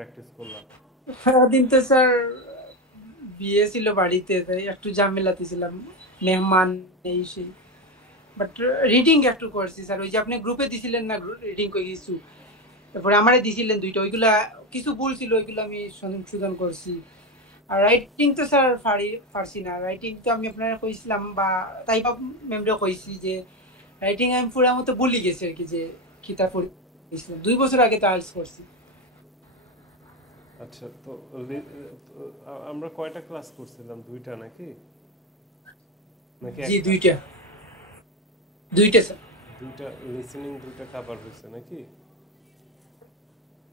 Practice করলা? সারাদিন তো স্যার বিয়ে ছিল বাড়িতে, তাই একটু ঝামেলাতে ছিলাম, মেহমান এই সেই। বাট রিডিং একটু করছি স্যার, ওই যে আপনি গ্রুপে দিছিলেন না রিডিং করে কিছু, তারপরে আমারে দিছিলেন দুইটা, ওইগুলা কিছু ভুল ছিল, ওইগুলো আমি সংশোধন করছি। আর রাইটিং তো স্যার পারছি না, রাইটিং তো আমি আপনারা কইছিলাম বা তাই ম্যামরেও কইছি যে রাইটিং আমি পুরা মতো ভুলি গেছি আর কি, যে কিতাব পড়েছিলাম 2 বছর আগে তো আইলস করছি। আচ্ছা, তো আমরা কয়টা ক্লাস করছিলাম? দুইটা নাকি নাকি জি একটা? দুইটা, দুইটা স্যার। দুইটা লিসেনিং, দুইটা কভার হয়েছে নাকি?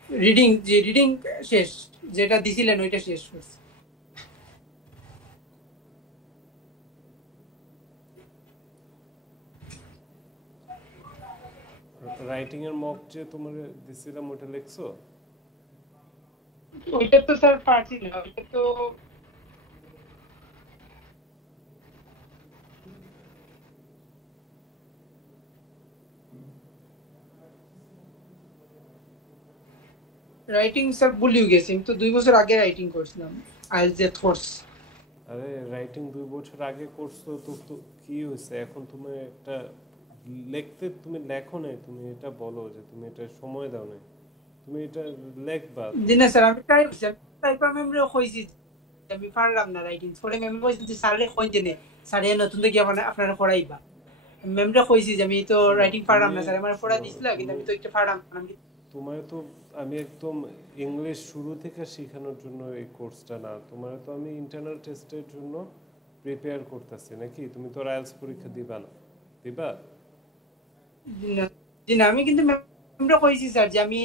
রিডিং, যে রিডিং শেষ, যেটা দিছিলেন ওইটা শেষ করছি। রাইটিং এর মক যে তোমার দিছিলাম ওটা লিখছো? ওইটা তো স্যার পারছি না, ওইটা তো রাইটিং স্যার ভুলিও গেছি, আমি তো 2 বছর আগে রাইটিং করছিলাম আইএলটিএস যে কোর্স। আরে রাইটিং 2 বছর আগে করছো তো, তো কি হয়েছে এখন? তুমি একটা লিখতে, তুমি লেখো নাই, তুমি এটা বলো যে তুমি এটা সময় দাও নাই, তুমি এটা লেখবা। জি না স্যার, আমি ট্রাই করছি, ট্রাই করে মেমরে কইছি যে আমি পারলাম না রাইটিং, পরে মেমরে কইছি যে স্যারে কই জেনে স্যারে নতুন থেকে আপনারা পড়াইবা। মেমরে কইছি যে আমি তো শোনো রাইটিং তুমি, পারলাম না, স্যার আমার পড়া শোনো দিছিল, কিন্তু তুমি, আমি তো একটা পারলাম না। আমি তোমার তো আমি একদম ইংলিশ শুরু থেকে শেখানোর জন্য এই কোর্সটা না, তোমার তো আমি ইন্টারনাল টেস্টের জন্য প্রিপেয়ার করতেছি নাকি? তুমি তো আইএলটিএস পরীক্ষা দিবা না? দিবা? জি না, জি না, আমি কিন্তু মেমরে কইছি স্যার যে আমি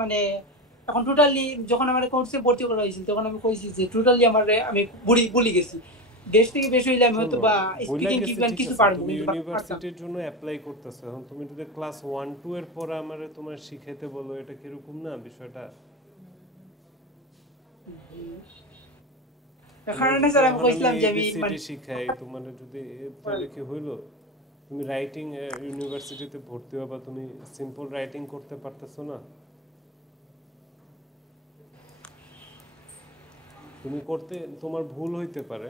মানে এখন টোটালি যখন আমার কোর্সে ভর্তি করা হয়েছিল তখন আমি কইছি যে টোটালি আমার আমি ভুলি গেছি, দেশ থেকে বেশি হইলে আমি হয়তো শোনো, বা বইলা স্পিকিং গেছে কিংবা ঠিক কিছু আছে, পারবো, তুমি কিন্তু পারতাম ইউনিভার্সিটির জন্য অ্যাপ্লাই করতেছো, এখন তুমি যদি ক্লাস 1 2 এর পরে আমারে তোমার শিখাইতে বলো, এটা কিরকম না বিষয়টা? তোমার কারণে যদি স্যার আমি এখন আমি কইছিলাম যে আমি এবিসিডি মানে শিখাই তোমার, যদি তাহলে কি হইলো? তুমি রাইটিং ইউনিভার্সিটিতে ভর্তি হবা, তুমি সিম্পল রাইটিং করতে পারতেছো না? তুমি করতে, তোমার ভুল হইতে পারে,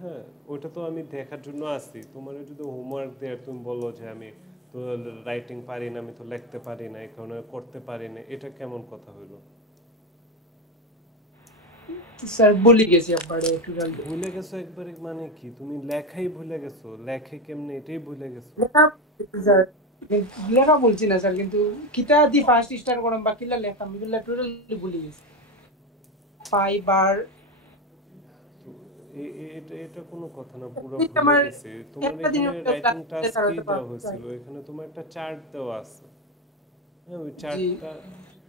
হ্যাঁ, ওইটা তো আমি দেখার জন্য আসছি। তোমার যদি হোমওয়ার্ক দেয়, তুমি বলো যে আমি তো রাইটিং পারি না, আমি তো লিখতে পারি না, এই কারণে করতে পারি না, এটা কেমন কথা হইলো? স্যার ভুলি গেছি একবারে টোটালি। ভুলে গেছো একবারে মানে কি? তুমি লেখাই ভুলে গেছো? লেখে কেমনে এটাই ভুলে গেছো? লেখা স্যার, লেখা বলছি না স্যার, কিন্তু কিতা দি ফার্স্ট স্টার করলাম বা কিলা লেখাম এগুলা টোটালি ভুলি গেছি। পাই বার তো এটা এটা কোনো কথা না, পুরো এই ভুলে আমার গেছে। তোমার একটা দিন এখানে রাইটিং টাস্ক স্যার কি হয়তো দেওয়া হয়েছিল? এখানে তোমার একটা চার্ট দেওয়া আছে, হ্যাঁ, ওই জি চার্টটা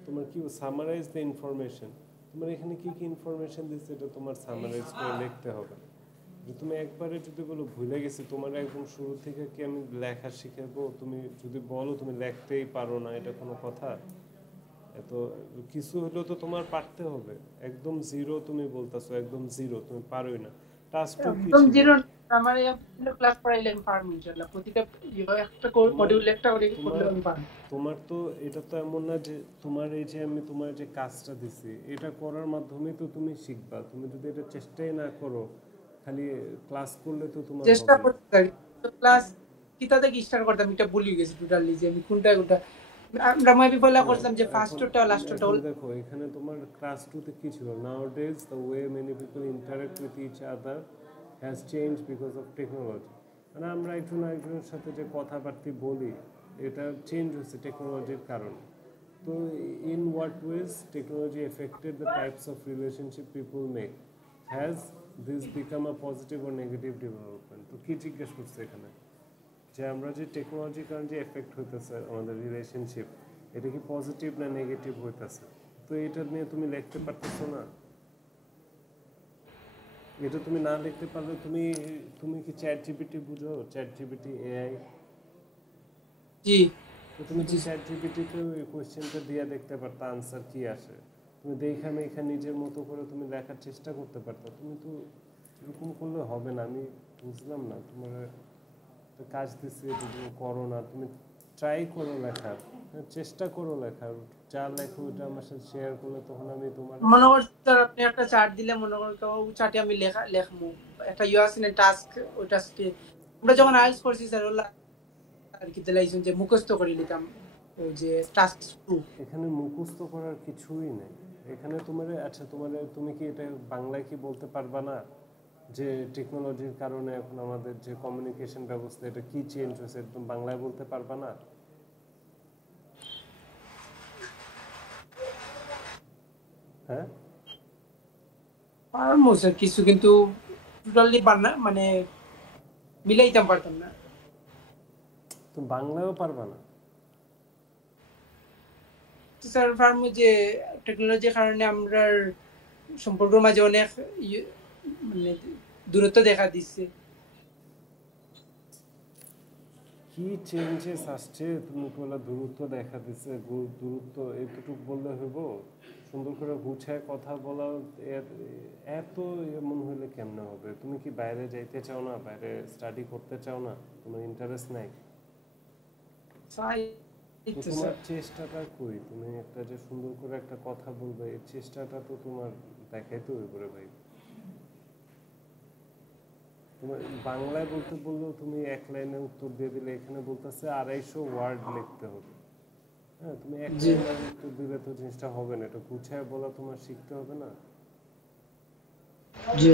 তোমার কি সামারাইজ দ্য ইনফরমেশন, তোমার এখানে কি কি ইনফরমেশন দিচ্ছে এটা তোমার সামারাইজ করে লিখতে হবে। যে তুমি একবারে যদি বলো ভুলে গেছি, তোমার একদম শুরু থেকে কি আমি লেখা শিখাবো? তুমি যদি বলো তুমি লিখতেই পারো না, এটা কোনো কথা? এত কিছু হলেও তো তোমার পারতে হবে। একদম জিরো তুমি বলতেছো, একদম জিরো, তুমি পারোই না। টাস্ক টু কি একদম ছিল? জিরো। আমার এই ক্লাস পড়াইলে আমি পারবো ইনশাআল্লাহ, প্রতিটা একটা তোমার মডিউল একটা করে তোমার করলে আমি পারবো। তোমার তো এটা তো এমন না যে তোমার এই যে আমি তোমার যে কাজটা দিছি এটা করার মাধ্যমে তো তুমি শিখবা। তুমি যদি এটা চেষ্টাই না করো, খালি ক্লাস করলে তো তোমার চেষ্টা হবে না। করতে থাকি, ক্লাস কিতা থেকে স্টার্ট করতাম এটা ভুলে গেছি টোটালি, যে আমি কোনটা কোনটা আমরা মেবি পয়লা শোনো, করছিলাম যে এখন ফার্স্টটা লাস্টটা এখন হল। দেখো এখানে তোমার ক্লাস টুতে কি ছিল? Nowadays the way many people interact with each other has change because of technology. মানে আমরা একজন একজনের সাথে যে কথাবার্তা বলি, এটা চেঞ্জ হচ্ছে টেকনোলজির কারণে। তো in what ways technology affected the types of relationship people make, has this become a positive or negative development? তো কি জিজ্ঞেস করছে এখানে? যে আমরা যে টেকনোলজির কারণে যে এফেক্ট হইতেছে আমাদের রিলেশনশিপ, এটা কি পজিটিভ না নেগেটিভ হইতেছে? তো এটা নিয়ে তুমি লিখতে পারতেছো না। এটা তুমি না লিখতে পারলে তুমি, তুমি কি চ্যাট জিপিটি বুঝো? চ্যাট জিপিটি এআই, জি তো তুমি তো বুঝছি স্যার। চ্যাট জিপিটিতে ওই কোয়েশ্চেনটা দিয়ে দেখতে পারতা আনসার কি আসে। তুমি দেখা মেখা নিজের মতো করে তুমি লেখার চেষ্টা করতে পারতা। তুমি তো এরকম করলে হবে না। আমি বুঝলাম না তোমার তো কাজ দিচ্ছি, এটা তুমি করো না। তুমি ট্রাই করো লেখার, হ্যাঁ, চেষ্টা করো লেখার, যা লেখো ওটা আমার সাথে শেয়ার করলে তখন আমি তোমার মনে কর স্যার আপনি একটা চার্ট দিলে মনে করেন ও চার্টে আমি লেখমু একটা ইউএস এর টাস্ক ওই টাস্কে আমরা যখন আইএলস করছি স্যার ওলা আর কি দিলাইছেন যে মুখস্থ করে নিতাম ওই যে টাস্ক 2 এখানে মুখস্থ করার কিছুই নেই এখানে তোমার আচ্ছা তোমার তুমি কি এটা বাংলায় কি বলতে পারবা না যে টেকনোলজির কারণে এখন আমাদের যে কমিউনিকেশন ব্যবস্থা এটা কি চেঞ্জ হয়েছে একদম বাংলায় বলতে পারবা না হ্যাঁ আর স্যার কিছু কিন্তু টোটালি বানা মানে মিলাইতাম পারতাম না তুমি বাংলায়ও পারবা না তো স্যার ফার্মু যে টেকনোলজির কারণে আমরা সম্পর্কের মাঝে অনেক মানে দূরত্ব দেখা দিচ্ছে কি চেঞ্জেস আসছে তুমি বলে দূরত্ব দেখা দিচ্ছে দূরত্ব এতটুকু বললে হইব সুন্দর করে গুছায় কথা বলা এত এমন হইলে কেমনে হবে তুমি কি বাইরে যাইতে চাও না বাইরে স্টাডি করতে চাও না তোমার ইন্টারেস্ট নাই তোমার চেষ্টাটা কই তুমি একটা যে সুন্দর করে একটা কথা বলবে এই চেষ্টাটা তো তোমার দেখাইতে হইব রে ভাই তোমার বাংলায় বলতে বললেও তুমি এক লাইনে উত্তর দিয়ে দিলে এখানে বলতেছে 250 ওয়ার্ড লিখতে হবে হ্যাঁ তুমি এক লাইনে উত্তর দিলে তো জিনিসটা হবে না এটা গুছায় বলা তোমার শিখতে হবে না জি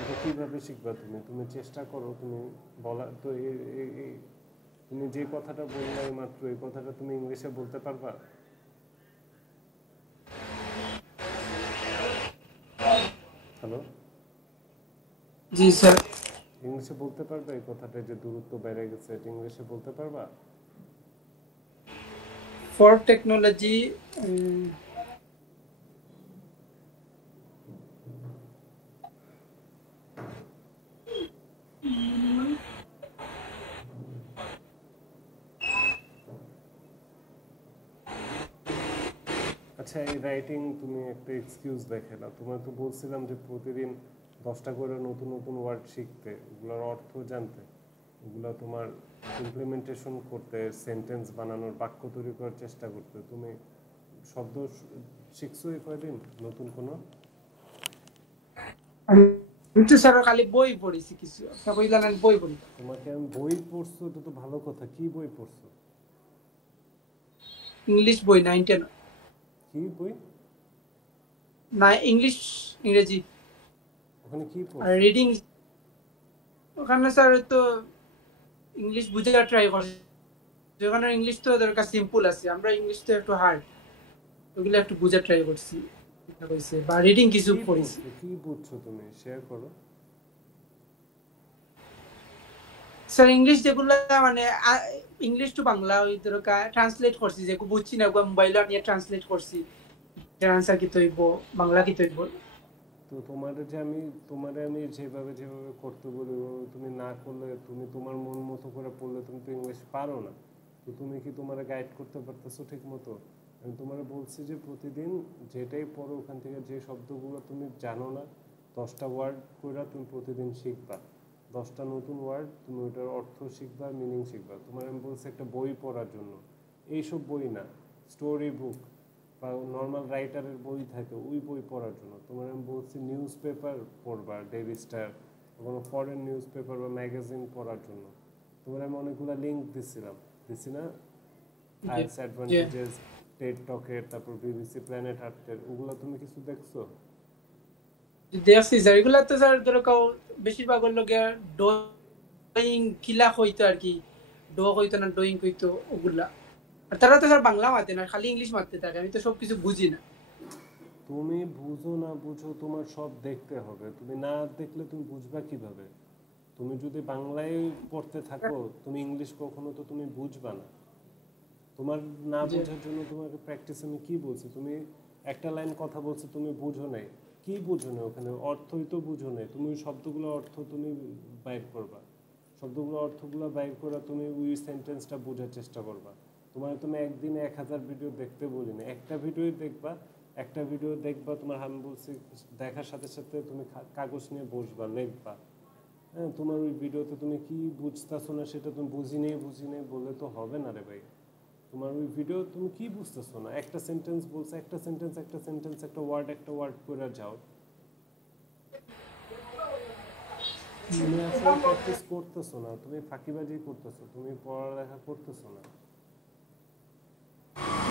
এটা কিভাবে শিখবা তুমি তুমি চেষ্টা করো তুমি বলা তো তুমি যে কথাটা বললে মাত্র এই কথাটা তুমি ইংলিশে বলতে পারবা হ্যালো জি স্যার ইংলিশে বলতে পারবে এই কথাটা যে দূরত্ব বেড়ে গেছে এটা ইংলিশে বলতে পারবা ফর টেকনোলজি আচ্ছা এই রাইটিং তুমি একটা এক্সকিউজ দেখালা তোমার তো বলছিলাম যে প্রতিদিন 10টা করে নতুন নতুন ওয়ার্ড শিখতে ওগুলোর অর্থ জানতে ওগুলো তোমার ইমপ্লিমেন্টেশন করতে সেন্টেন্স বানানোর বাক্য তৈরি করার চেষ্টা করতে তুমি শব্দ শিখছো এই কয়দিন নতুন কোনো আমি তো স্যার খালি বই পড়েছি কিছু আপনি কইলেন আমি বই পড়ি তোমাকে আমি বই পড়ছো এটা তো ভালো কথা কি বই পড়ছো ইংলিশ বই 9 কি বই না ইংলিশ ইংরেজি ওখানে কি আর পড়ছো রিডিং ওখানে স্যার তো ইংলিশ বুঝার ট্রাই করছি যেখানে ইংলিশ তো দরকার সিম্পল আছে আমরা ইংলিশ তো একটু হার্ড ওগুলো একটু বুঝার ট্রাই করছি কইছে বা রিডিং কিছু কি পড়েছি পড়ছো কি বুঝছো তুমি শেয়ার করো স্যার ইংলিশ যেগুলো মানে ইংলিশ টু বাংলা ওই দরকার ট্রান্সলেট করছি যেগুলো বুঝছি না ওগুলো মোবাইলে নিয়ে ট্রান্সলেট করছি আনসার কি তৈব বাংলা কি তৈব তো তোমারে আমি যেভাবে করতে বলি ওভাবে তুমি না করলে তুমি তোমার মন মতো করে পড়লে তুমি তো ইংলিশ পারো না তো তুমি কি তোমারে গাইড করতে পারতেছো ঠিক মতো আমি তোমারে বলছি যে প্রতিদিন যেটাই পড়ো ওখান থেকে যে শব্দগুলো তুমি জানো না 10টা ওয়ার্ড করে তুমি প্রতিদিন শিখবা 10টা নতুন ওয়ার্ড তুমি ওটার অর্থ শিখবা মিনিং শিখবা তোমার আমি বলছি একটা বই পড়ার জন্য এইসব বই না স্টোরি বুক বা নর্মাল রাইটারের বই থাকে ওই বই পড়ার জন্য তোমার আমি বলছি নিউজ পেপার পড়বা ডেইলি স্টার কোনো ফরেন নিউজ পেপার বা ম্যাগাজিন পড়ার জন্য তোমার আমি অনেকগুলো লিঙ্ক দিছি না আইএলটিএস অ্যাডভান্টেজেস টেড টকের তারপর বিবিসি প্ল্যানেট আর্থের ওগুলো তুমি কিছু দেখছো দেখছি স্যার এগুলা তো স্যার ধরো কাউ বেশিরভাগ লোকে ড্রয়িং কিলা হইতো আর কি ডো হইতো না ড্রয়িং হইতো ওগুলা আর তারা তো স্যার বাংলা মারতে না খালি ইংলিশ মারতে থাকে আমি তো সবকিছু বুঝি না তুমি বুঝো না বুঝো তোমার সব দেখতে হবে তুমি না দেখলে তুমি বুঝবা কিভাবে তুমি যদি বাংলায় পড়তে থাকো তুমি ইংলিশ কখনো তো তুমি বুঝবা না তোমার না বোঝার জন্য তোমাকে প্র্যাকটিস আমি কি বলছি তুমি একটা লাইন কথা বলছো তুমি বুঝো নাই কি বুঝো না ওখানে অর্থই তো বুঝো নাই তুমি ওই শব্দগুলো অর্থ তুমি বাইর করবা শব্দগুলো অর্থগুলো বাইর করে তুমি ওই সেন্টেন্সটা বোঝার চেষ্টা করবা তোমার তুমি একদিনে 1000 ভিডিও দেখতে বলি না একটা ভিডিও দেখবা তোমার আমি বলছি দেখার সাথে সাথে তুমি কাগজ নিয়ে বসবা লিখবা হ্যাঁ তোমার ওই ভিডিওতে তুমি কি বুঝতেছো না সেটা তুমি বুঝি নেই বলে তো হবে না রে ভাই তোমার ওই ভিডিও তুমি কি বুঝতেছো না, একটা সেন্টেন্স বলছে, একটা সেন্টেন্স একটা ওয়ার্ড করে যাও। তুমি আসলে প্র্যাকটিস করতেছো না, তুমি ফাঁকিবাজি করতেছো, তুমি পড়ালেখা করতেছো না।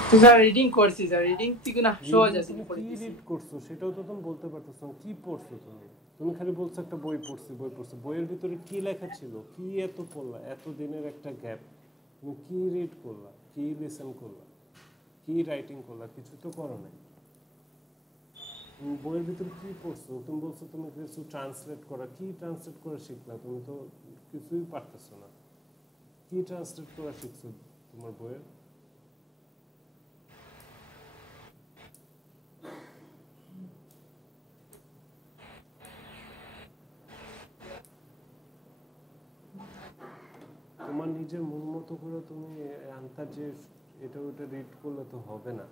তো স্যার রিডিং করছি স্যার, রিডিং থেকে না সহজ আছে তুমি করে কি দিছি। রিড করছো সেটাও তো তুমি বলতে পারতেছো না, কি পড়ছো তুমি? তুমি খালি বলছো একটা বই পড়ছি। বইয়ের ভিতরে কি লেখা ছিল, কি এত পড়লা, এত দিনের একটা গ্যাপ, তুমি কি রিড করলা, কি লিসেন করলা, কি রাইটিং করলা? কিছু তো করো নাই। তুমি বইয়ের ভিতরে কি পড়ছো? তুমি বলছো তুমি কিছু ট্রান্সলেট করা, কি ট্রান্সলেট করা শিখলা? তুমি তো কিছুই পারতেছো না। কি ট্রান্সলেট করা শিখছো তোমার বইয়ের? তোমার নিজের মন মতো করে তুমি আনসার যে এটা ওটা রিড করলে তো হবে না।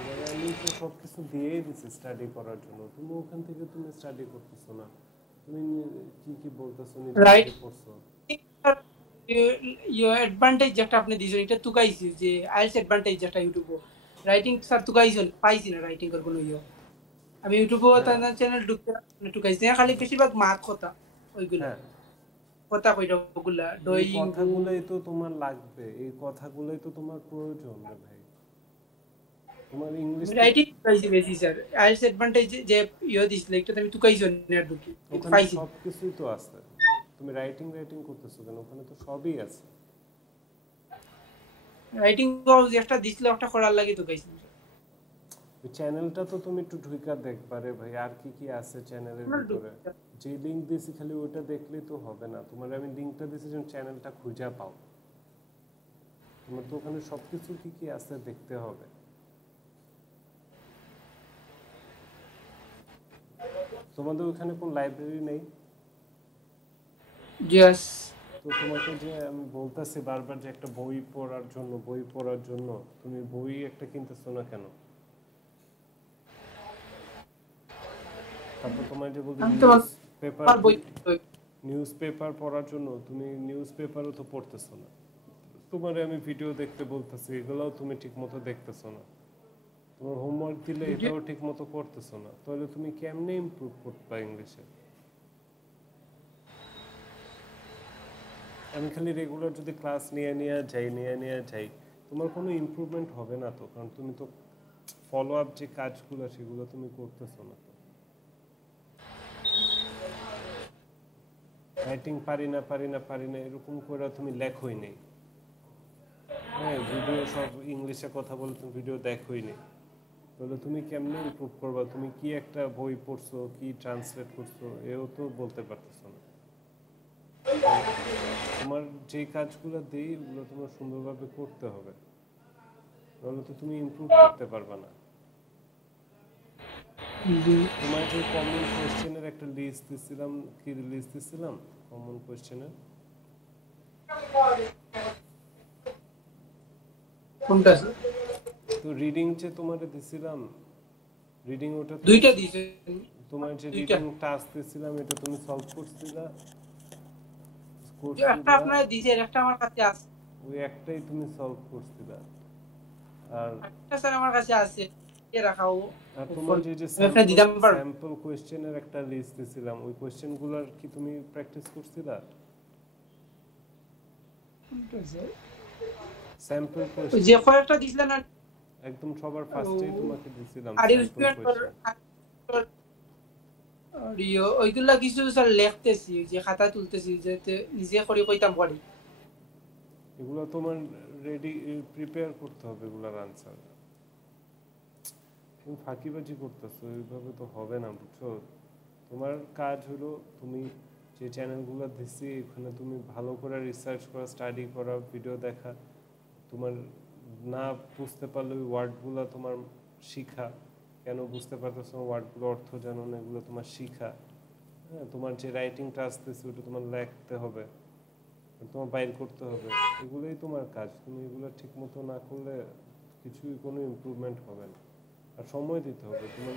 এবারে আমি তো সব কিছু দিয়েই দিছি স্টাডি করার জন্য, তুমি ওখান থেকে তুমি স্টাডি করতেছো না। তুমি কি বলতেছো, নিজে রাইট, থেকে পড়ছো। ইউ অ্যাডভান্টেজ যেটা আপনি দিছেন এটা তুকাইছি যে আইএলটিএস অ্যাডভান্টেজ যেটা ইউটিউবে রাইটিং স্যার তুকাইছেন, পাইছি না রাইটিং এর কোনো ইয়ে। আমি ইউটিউবে হ্যাঁ তার চ্যানেল ঢুকতে টুকাইছি না, খালি বেশিরভাগ মাত কথা ওইগুলা হ্যাঁ, কথা কইটা ওগুলা এই ডয়িং ডু। কথাগুলোই তো তোমার লাগবে, এই কথাগুলোই তো তোমার প্রয়োজন রে ভাই। তোমার ইংলিশ আমি তো রাইটিং তুকাইছি বেশি স্যার, আইএলটিএস অ্যাডভান্টেজ যে ইয়ে দিছিল এটা আমি তুকাইছি না ঢুকি ওখানে পাইছি। সব কিছুই তো আছে। তুমি রাইটিং করতেছো কেন? ওখানে তো সবই আছে। রাইটিং যেটা দিছিল ওটা করার লাগি তুকাইছি। ওই চ্যানেলটা তো তুমি একটু ঢুইকা দেখবা রে ভাই, আর কি কি আছে চ্যানেলের ভিতরে। যে লিঙ্ক দিয়েছি খালি ওইটা দেখলেই তো হবে না। তোমার আমি লিঙ্কটা দিয়েছি যেন চ্যানেলটা খুঁজে পাও। তোমার তো ওখানে সবকিছু কি কি আছে দেখতে হবে। তোমাদের ওখানে কোন লাইব্রেরি নেই? ইয়েস। তো তোমাকে যে আমি বলতেছি বারবার যে একটা বই পড়ার জন্য তুমি বই একটা কিনতেছো না কেন? তারপর তোমার যে বলতে আমি তো বই নিউজ পেপার পড়ার জন্য তুমি নিউজ পেপারও তো পড়তেছো না। তোমার আমি ভিডিও দেখতে বলতেছি, এগুলোও তুমি ঠিক মতো দেখতেছো না। তোমার হোমওয়ার্ক দিলে এটাও ঠিক মতো করতেছো না, তাহলে তুমি কেমনে ইমপ্রুভ করবা ইংলিশে? আমি খালি রেগুলার যদি ক্লাস নিয়ে যাই তোমার কোনো ইমপ্রুভমেন্ট হবে না তো, কারণ তুমি তো ফলো আপ যে কাজগুলো সেগুলো তুমি করতেছো না তো। রাইটিং পারি না এরকম করে তুমি লেখোই নেই। হ্যাঁ, ভিডিও সব ইংলিশে কথা বলে তুমি ভিডিও দেখোই নেই, তাহলে তুমি কেমনে ইমপ্রুভ করবা? তুমি কি একটা বই পড়ছো, কি ট্রান্সলেট করছো, এও তো বলতে পারতেছো না। তোমার যে কাজগুলো দেই ওগুলো তোমার সুন্দরভাবে করতে হবে, নাহলে তো তুমি ইমপ্রুভ করতে পারবা না। তোমার যে কমন কোশ্চেনের একটা লিস্ট দিছিলাম, কি লিস্ট দিছিলাম কমন কোশ্চেনের? কোনটা তো রিডিং যে তোমারে দিছিলাম, রিডিং ওটা তুমি দুইটা দিছে, তোমার যে দুইটা রিডিং টাস্ক দিছিলাম এটা তুমি সলভ করছিলা? একটা আপনার দিছে, একটা আমার কাছে আছে। ওই একটাই তুমি সলভ করছিলা। আর একটা স্যার আমার কাছে আছে, এ রাখাও আর তোমার যে যে আমি আপনার দিতাম পারবো। স্যাম্পল কোশ্চেনের একটা লিস্ট দিছিলাম, ওই কোশ্চেনগুলোর কি তুমি প্র্যাকটিস করছিলা? স্যাম্পল ওই যে কোশ্চেন কয়েকটা দিছিলেন না, একদম সবার ফার্স্টেই তোমাকে দিছিলাম আর স্যাম্পল কোশ্চেন। ওইগুলা কিছু স্যার লিখতেছি, ওই যে খাতা তুলতেছি যাতে নিজে করে কইতাম পারি। এগুলো তোমার রেডি প্রিপেয়ার করতে হবে, এগুলোর আনসার। তুমি ফাঁকিবাজি করতেছো, এইভাবে তো হবে না, বুঝছো? তোমার কাজ হলো তুমি যে চ্যানেলগুলো দিচ্ছি এখানে তুমি ভালো করে রিসার্চ করা, স্টাডি করা, ভিডিও দেখা, তোমার না বুঝতে পারলে ওই ওয়ার্ডগুলো তোমার শিখা, কেন বুঝতে পারতেছো না ওয়ার্ডগুলো অর্থ জানো না, এগুলো তোমার শিখা। হ্যাঁ, তোমার যে রাইটিংটা আসতেছে ওটা তোমার লিখতে হবে, তোমার বাইর করতে হবে, এগুলোই তোমার কাজ। তুমি এগুলো ঠিক মতো না করলে কিছুই কোনো ইমপ্রুভমেন্ট হবে না। আর সময় দিতে হবে। তোমার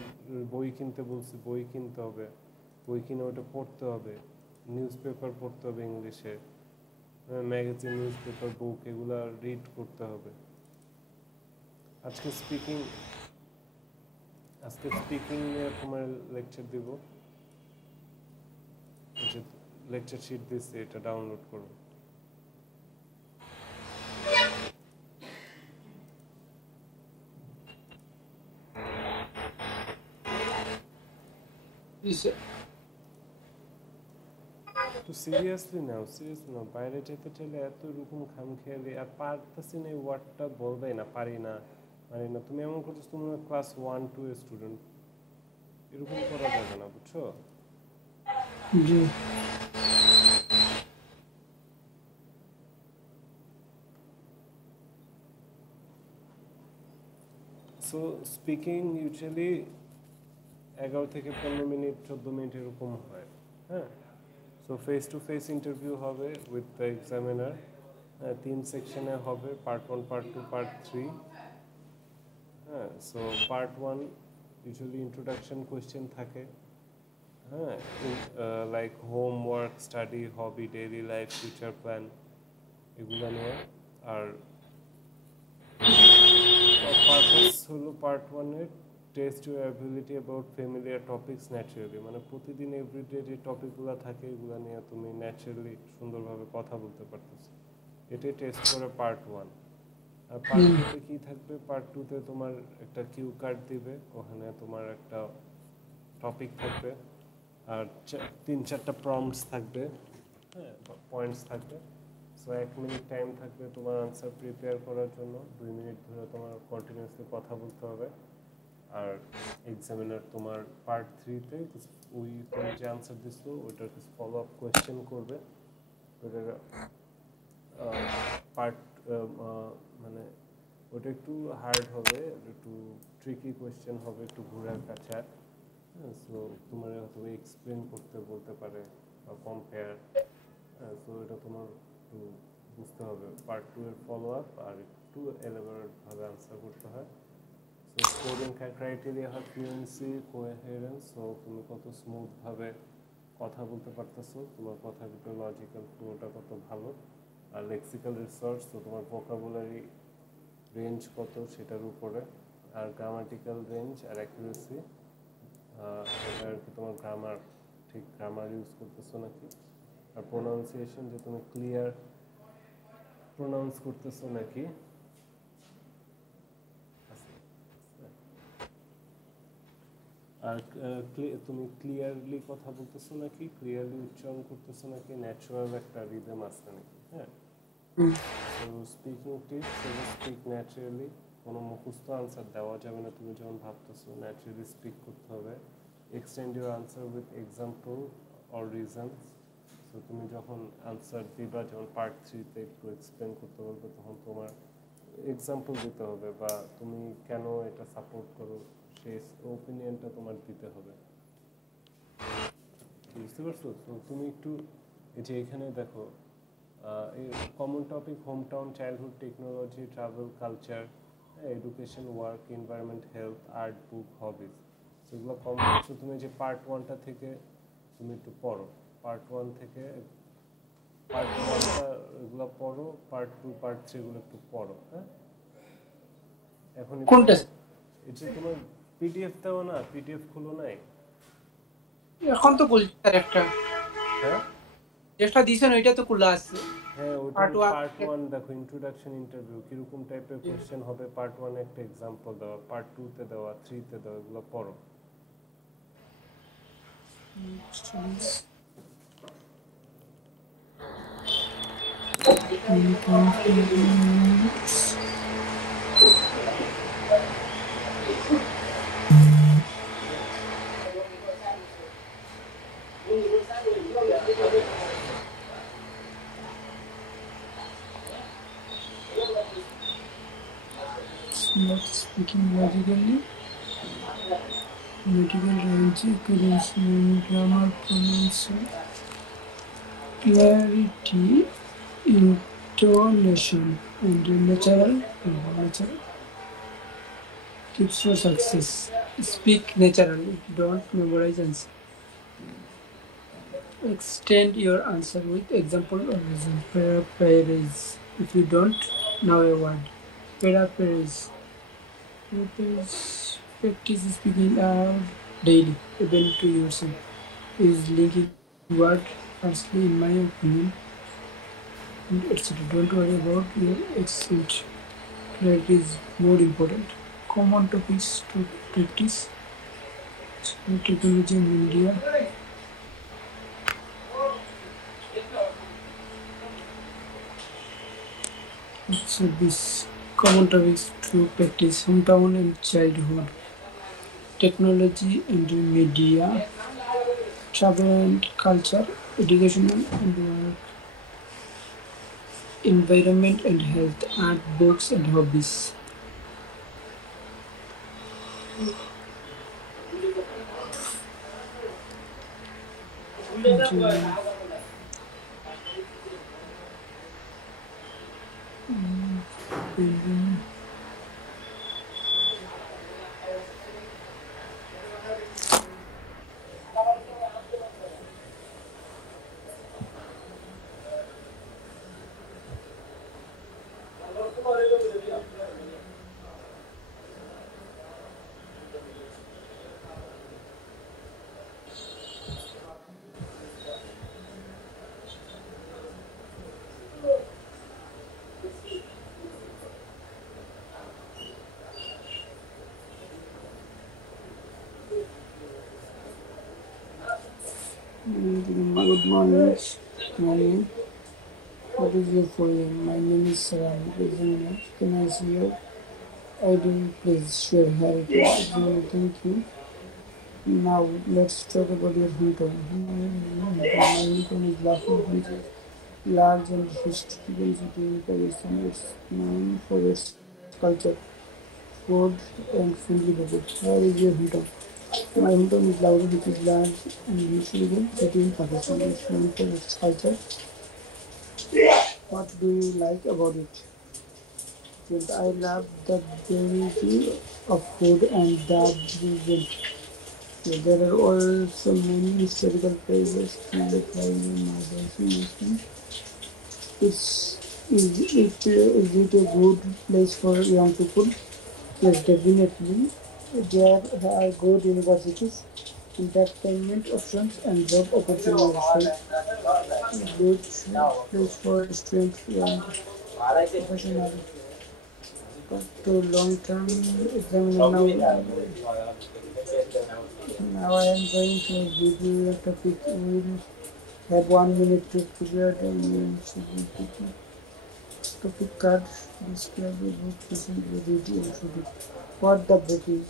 বই কিনতে বলছি, বই কিনতে হবে, বই কিনে ওটা পড়তে হবে, নিউজ পেপার পড়তে হবে ইংলিশে, ম্যাগাজিন, নিউজ পেপার, বুক এগুলা রিড করতে হবে। আজকে স্পিকিং নিয়ে তোমার লেকচার দিব, যে লেকচার শিট দিচ্ছি এটা ডাউনলোড করো। একটু সিরিয়াসলি নাও, বাইরে যেতে চাইলে এত এরকম খামখেয়ালি, আর পারতেছি না এই ওয়ার্ডটা বলবে না, পারি না। তুমি এমন করছো তুমি ক্লাস 1-2 এর স্টুডেন্ট, এরকম করা যাবে না, বুঝছো? জি সো স্পিকিং ইউজুয়ালি 11 থেকে 15 মিনিট 14 মিনিট এরকম হয়। হ্যাঁ, so face to face interview হবে উইথ দ্য এক্সামিনার। 3 সেকশনে হবে, পার্ট 1, পার্ট 2, পার্ট 3। হ্যাঁ, so part 1 usually introduction question থাকে। হ্যাঁ, like homework, study, hobby, daily life, future plan এগুলো নিয়ে। আর পারপাস হলো পার্ট 1-এর test your ability about familiar topics naturally, মানে প্রতিদিন এভরিডে যে টপিকগুলো থাকে এগুলো নিয়ে তুমি ন্যাচারালি সুন্দরভাবে কথা বলতে পারতেছো, এটাই টেস্ট করে পার্ট 1। আর পার্ট 2-তে কী থাকবে? পার্ট 2-তে তোমার একটা কিউ কার্ড দিবে, ওখানে তোমার একটা টপিক থাকবে আর 3-4টা প্রম্পটস থাকবে, হ্যাঁ, পয়েন্টস থাকবে। সো 1 মিনিট টাইম থাকবে তোমার আনসার প্রিপেয়ার করার জন্য, 2 মিনিট ধরে তোমার কন্টিনিউয়াসলি কথা বলতে হবে। আর এক্সামিনার তোমার পার্ট 3-তে ওই তুমি যে আনসার দিচ্ছো ওইটার কিছু ফলো আপ কোয়েশ্চেন করবে। ওইটার পার্ট মানে ওটা একটু হার্ড হবে, একটু ট্রিকি কোয়েশ্চেন হবে, একটু ঘোরার কাছা। সো তোমার হয়তো এক্সপ্লেন করতে বলতে পারে বা কম্পেয়ার। সো এটা তোমার একটু বুঝতে হবে। পার্ট 2 এর ফলো আপ আর একটু এলাবোরেটভাবে আনসার করতে হয়। সো স্কোরিং ক্রাইটেরিয়া হয় ফ্লুয়েন্সি, কোহেরেন্স। সো তুমি কত স্মুথভাবে কথা বলতে পারতেছো, তোমার কথার ভিতরে লজিক্যাল ফ্লোটা কত ভালো। আর লেক্সিক্যাল রিসার্চ, তো তোমার ভোকাবুলারি রেঞ্জ কত সেটার উপরে। আর গ্রামাটিক্যাল রেঞ্জ আর অ্যাকুরেসি, এটা আর কি তোমার গ্রামার, ঠিক গ্রামার ইউজ করতেছো নাকি। আর প্রোনাউন্সিয়েশন, যে তুমি ক্লিয়ার প্রোনাউন্স করতেছো নাকি। আর তুমি ক্লিয়ারলি কথা বলতেছো নাকি, ক্লিয়ারলি উচ্চারণ করতেছো নাকি, ন্যাচারাল একটা রিদম আছে নাকি। হ্যাঁ, so speaking tips, speak naturally, কোনো মুখস্থ আনসার দেওয়া যাবে না, তুমি যখন ভাবতেছো ন্যাচারালি স্পিক করতে হবে। Extend your answer with example or reasons. So তুমি যখন আনসার দিবা, যেমন পার্ট 3-তে একটু এক্সপ্লেন করতে বলবে, তখন তোমার এক্সাম্পল দিতে হবে বা তুমি কেন এটা সাপোর্ট করো সেই ওপিনিয়নটা তোমার দিতে হবে। বুঝতে পারছো? তো তুমি একটু এই যে এখানে দেখো, common topic hometown, childhood, technology, travel, culture, education, work, environment, health, art, book, hobbies. সেগুলো কমন। তুমি যে পার্ট 1টা থেকে তুমি একটু পড়ো, পার্ট 1 থেকে পার্ট 1টা এগুলো পড়ো, পার্ট 2, পার্ট 3 এগুলো একটু পড়ো। হ্যাঁ, এখন কোনটা? এই যে তোমার পিডিএফ দাও না, পিডিএফ খুলো নাই এখন তো বলছি স্যার একটা, হ্যাঁ যেটা দিছেন ওইটা তো খোলা আছে। হ্যাঁ, ওটা পার্ট 1 দেখো, ইন্ট্রোডাকশন ইন্টারভিউ কিরকম টাইপের কোশ্চেন হবে, পার্ট 1 একটা এক্সাম্পল দেওয়া, পার্ট 2-তে দেওয়া, 3-তে দেওয়া, এগুলো পড়ো। Not speaking logically, grammatical range, accuracy, grammar, pronunciation, clarity, intonation, and natural tips for success. Speak naturally. Don't memorize answer. Extend your answer with example or reason. Paraphrase. If you don't, now a word. Paraphrase. Paraphrase. Practice speaking out daily, even to yourself. Is linking word firstly, in my opinion, and etc. Don't worry about your accent. Clarity is more important. Common topics to practice. Technology and media. So this common topics to practice: hometown and childhood, technology and media, travel and culture, education and work, environment and health, art, books and hobbies. Good morning. Morning. What is your full name? My name is Saram. Examiner. Can I see your ID? Please share here. Examiner, thank you. Now let's talk about your hometown. My hometown is Lahore, which is large and historical city in Pakistan. It's known for its culture, food, and friendly people. Where is your hometown? My hometown is Lahore, which is large and historical city in Pakistan. It's known for its culture. What do you like about it? And I love the variety of food and the brilliant. There are also many historical places to look like in my destination. Is it a good place for young people? Yes, definitely. There are good universities, entertainment options, and job opportunities. Good place for students and professionals. But to long-term examiner now I am going to give you a topic. We will have 1 minute to prepare the topic card. Describe the book recently read and should it. What the book is.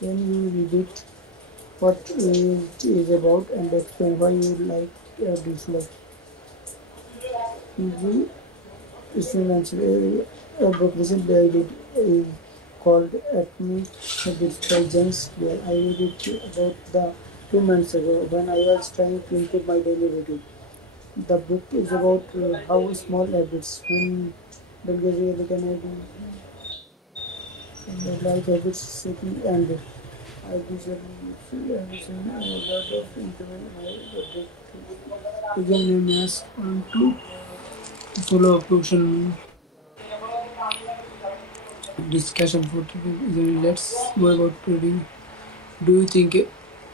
Can you read it? What it is about and explain why you like or dislike. Easy student answer. A book recently I read is called Atomic Habits by James Clear. I read it about the 2 months ago when I was trying to improve my daily routine. The book is about how small habits, when Bulgaria can like habits setting and I usually feel everything a lot of improvement my objective. Again, I ask on to follow up question discussion for today. Let's go about reading. Do you think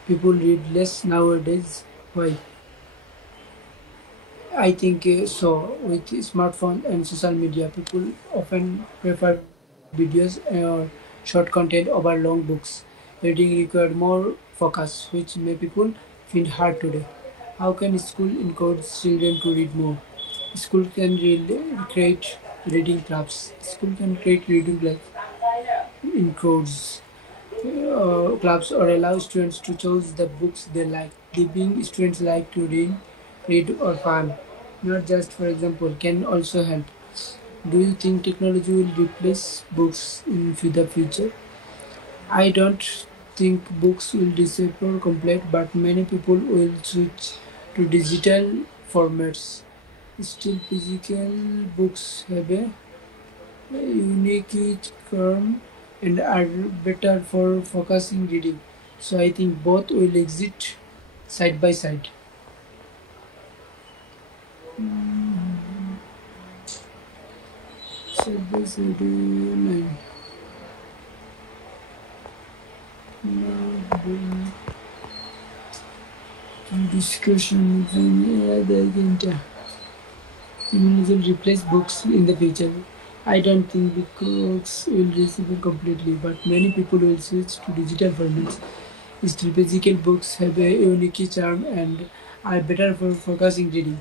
people read less nowadays? Why? I think so. With smartphone and social media, people often prefer videos or short content over long books. Reading requires more focus, which may people find hard today. How can school encourage children to read more? School can create reading clubs. School can create reading clubs in crowds. Clubs or allow students to choose the books they like. Giving students like to read or fun, not just for example, can also help. Do you think technology will replace books in the future? I don't think books will disappear complete, but many people will switch to digital formats. Still, physical books have a unique charm and are better for focusing reading. So I think both will exist side by side. Cyber city online. Discussion agenda. Humans will replace books in the future. I don't think books will disappear completely, but many people will switch to digital formats. Still, physical books have a unique charm and are better for focusing reading.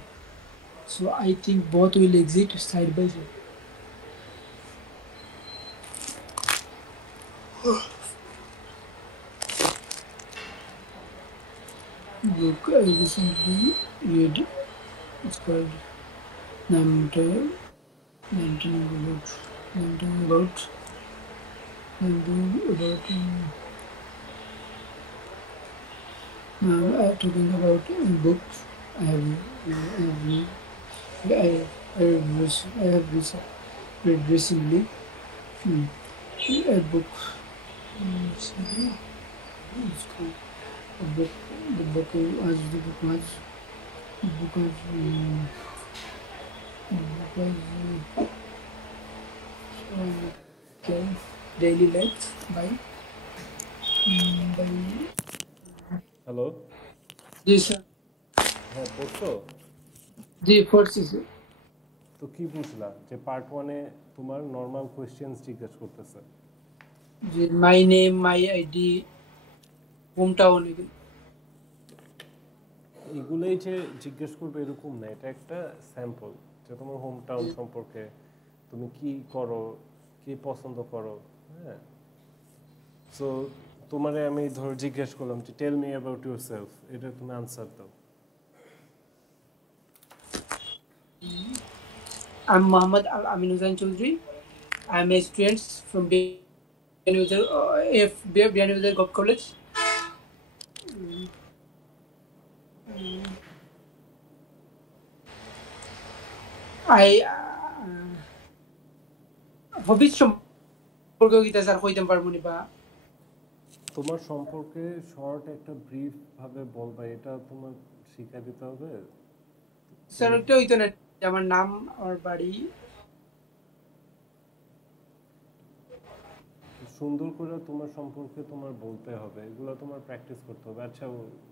So I think both will exist side by side. Book I recently read. It's called Namta. Namta about. Namta about. Namta about. Talking about books. I have. I have read recently. A book. It's called a book. The book was. The book was. The book was. Okay. Daily Life by. Hello, G sir. হ্যাঁ পড়ছো? জি পড়ছি sir. তো কি বুঝলা যে part ওয়ানে তোমার normal questions জিজ্ঞেস করতেছে? জি my name, my ID, hometown এগুলো। এগুলোই যে জিজ্ঞেস করবে এরকম না, এটা একটা স্যাম্পল যে তোমার হোম টাউন সম্পর্কে, তুমি কি করো, কি পছন্দ করো। হ্যাঁ, সো তোমারে আমি ধরো জিজ্ঞেস করলাম যে tell me about your self, এটা তুমি আনসার দাও। I'm Mohammad Al Amin Hussain Choudhury. I'm a student from Bianuzer Gop College. I hobbies সম্পর্কে কি স্যার কইতে পারবো নি বা তোমার সম্পর্কে শর্ট একটা ব্রিফ ভাবে বলবা, এটা তোমার শিখা দিতে হবে। স্যার একটা হইতো না, আমার নাম, আমার বাড়ি। সুন্দর করে তোমার সম্পর্কে তোমার বলতে হবে, এগুলো তোমার প্র্যাকটিস করতে হবে। আচ্ছা,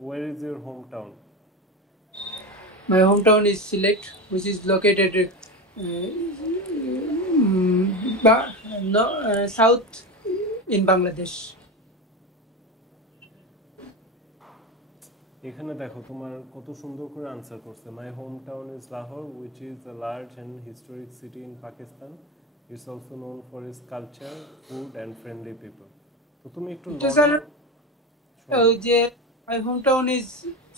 where is your home town? My hometown is Sylhet, which is located south in Bangladesh. এখানে দেখো তোমার কত সুন্দর করে আনসার করছে। My home town is Lahore, which is a large and historic city in Pakistan. It's also known for its culture, food and friendly people. তো তুমি একটু স্যার যে my hometown is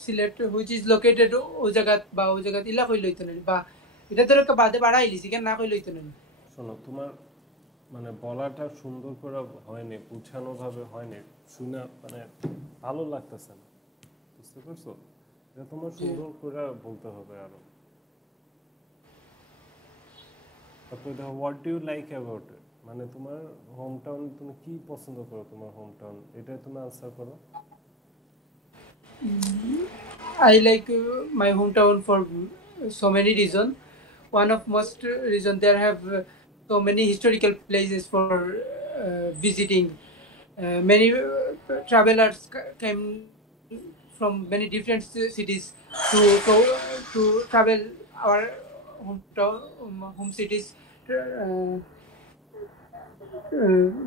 Sylhet, which is located ওই জায়গা ইলা কই লইতো না বা এটা তো একটা বাদে বাড়াই লিছি কেন না কই লইতো না। শোনো, তোমার মানে বলাটা সুন্দর করে হয়নি, গুছানো ভাবে হয়নি, শুনে মানে ভালো লাগতেছে না, বুঝতে পারছো? এটা তোমার সুন্দর করে বলতে হবে আরো। তারপরে দেখো, what do you like about it, মানে তোমার হোম টাউন, তুমি কি পছন্দ করো তোমার হোম টাউন, এটা তুমি আনসার করো। I like my hometown for so many reasons. One of most reason there have so many historical places for visiting. Many travelers came from many different cities to travel our hometown, home cities,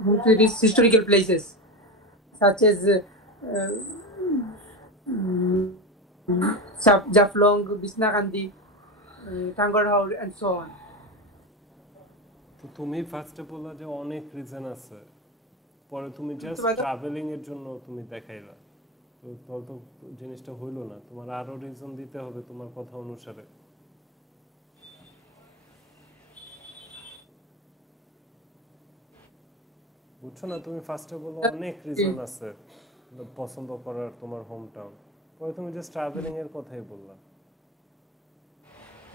home cities historical places such as Jaflong, Bisnagandhi, Tangarhaur, and so on. তো তুমি ফার্স্টে বললা যে অনেক reason আছে, পরে তুমি just travelling এর জন্য তুমি দেখাইলা, তো তাহলে তো জিনিসটা হইলো না, তোমার আরো রিজন দিতে হবে তোমার কথা অনুসারে। বুঝছো না, তুমি ফার্স্টে বলো অনেক রিজন আছে পছন্দ করার তোমার হোম টাউন, পরে তুমি জাস্ট ট্রাভেলিং এর কথাই বললা।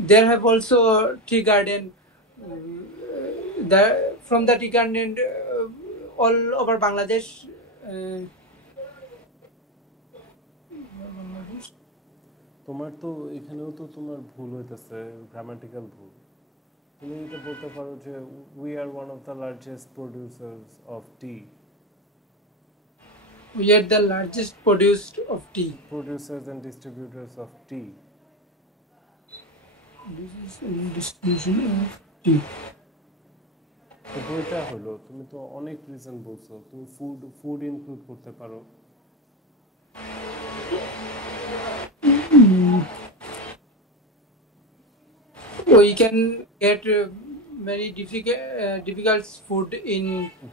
There have also tea garden. From the tea garden all over তোমার তো এখানেও তো তোমার ভুল হইতেছে, গ্রামাটিক্যাল ভুল। তুমি এটা বলতে পারো যে we are one of the largest producers of T. We are the largest produced of tea. Producers and distributors of tea. Distribution of tea. তো বইটা হলো, তুমি তো অনেক রিজন বলছো, তুমি ফুড ইনক্লুড করতে পারো। We can get many difficult food in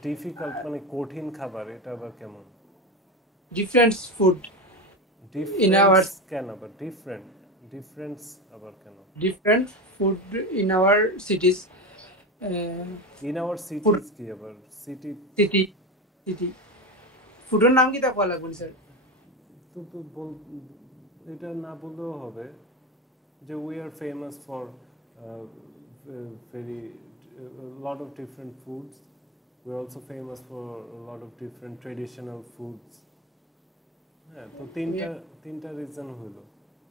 difficult মানে কঠিন খাবার, এটা আবার কেমন? different food in our difference কেন আবার? ডিফারেন্স আবার কেন? different food in our cities. In our সিটিজ কি আবার? সিটি ফুডের নাম কি তা কোয়া লাগবে স্যার? তো এটা না বললেও হবে যে we are famous for very lot of different foods. We're also famous for a lot of different traditional foods. হ্যাঁ, তো তিনটা রিজন হলো,